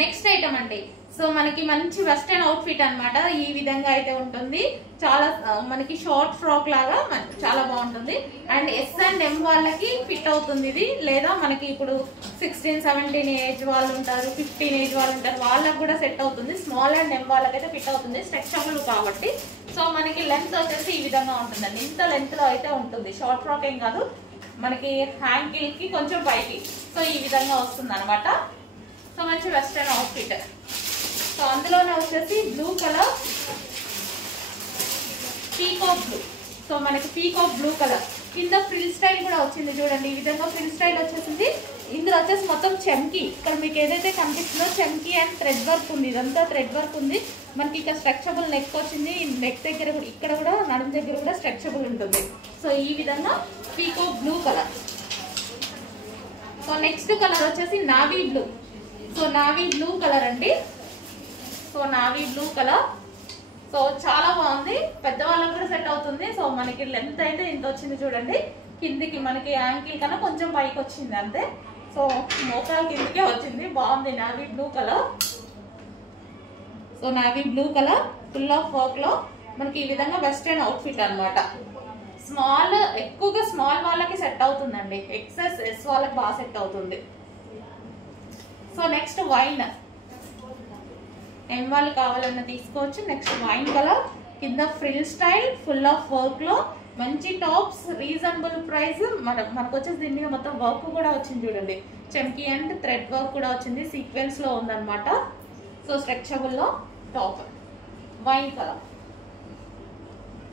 Next item అండి. So మనకి మంచి వెస్టర్న్ అవుట్ఫిట్ అన్నమాట. ఈ విధంగా అయితే ఉంటుంది. చాలా మనకి షార్ట్ ఫ్రాక్ లాగా చాలా బాగుంటుంది. అండ్ ఎస్ అండ్ ఎం వాళ్ళకి ఫిట్ అవుతుంది ఇది. లేదా మనకి ఇప్పుడు 16-17 ఏజ్ వాళ్ళు ఉంటారు, 15 ఏజ్ వాళ్ళు ఉంటారు, వాళ్ళకి కూడా సెట్ అవుతుంది. స్మాల్ అండ్ ఎం వాళ్ళకైతే ఫిట్ అవుతుంది, స్ట్రెచబుల్ కాబట్టి. సో మనకి లెంత్ వచ్చేసి ఈ విధంగా ఉంటుందండి. ఇంత లెంత్ లో అయితే ఉంటుంది. షార్ట్ ఫ్రాక్ ఏం కాదు, మనకి హ్యాంకిల్ కి కొంచెం పైకి. సో ఈ విధంగా వస్తుంది అనమాట. సో మంచి వెస్టర్న్ అవుట్ఫిట్. సో అందులోనే వచ్చేసి blue colour, peacock blue. So మనకి పీకాక్ బ్లూ కలర్ కింద ఫ్రిల్ స్టైల్ కూడా వచ్చింది చూడండి. ఈ విధంగా ఫ్రిల్ స్టైల్ వచ్చేసింది. ఇందులో వచ్చేసి మొత్తం చెమ్కి, ఇక్కడ మీకు ఏదైతే కనిపిస్తుందో చెమ్కి అండ్ థ్రెడ్ వర్క్ ఉంది. ఇదంతా థ్రెడ్ వర్క్ ఉంది. మనకి ఇక్కడ స్ట్రెచబుల్ నెక్ వచ్చింది. నెక్ దగ్గర కూడా, ఇక్కడ కూడా నడుము దగ్గర కూడా స్ట్రెచబుల్ ఉంటుంది. సో ఈ విధంగా peacock blue colour. So next colour వచ్చేసి navy blue. So navy blue colour అండి. So navy blue colour. So చాలా బాగుంది, పెద్దవాళ్ళకి కూడా సెట్ అవుతుంది. సో మనకి లెంత్ అయితే ఇంత వచ్చింది చూడండి. కిందికి మనకి యాంకిల్ కన్నా కొంచెం పైకి వచ్చింది అంతే. సో మోకాల కిందికే వచ్చింది. బాగుంది navy blue colour. So navy blue colour full of work లో మనకి ఈ విధంగా వెస్టర్న్ అవుట్ఫిట్ అనమాట. స్మాల్, ఎక్కువగా స్మాల్ వాళ్ళకి సెట్ అవుతుందండి. ఎక్సెస్ ఎస్ వాళ్ళకి బాగా సెట్ అవుతుంది. సో నెక్స్ట్ వైన్, ఎం వాళ్ళు కావాలన్నా తీసుకోవచ్చు. నెక్స్ట్ వైన్ కలర్, కింద frill style, full of work లో మంచి టాప్స్, రీజనబుల్ ప్రైస్. మనకు వచ్చేసి దీని మీద మొత్తం వర్క్ కూడా వచ్చింది చూడండి. చెమ్కి అండ్ థ్రెడ్ వర్క్ కూడా వచ్చింది, సీక్వెన్స్ లో ఉందన్నమాట. సో స్ట్రెచబుల్ లో టాప్ వైన్ కలర్.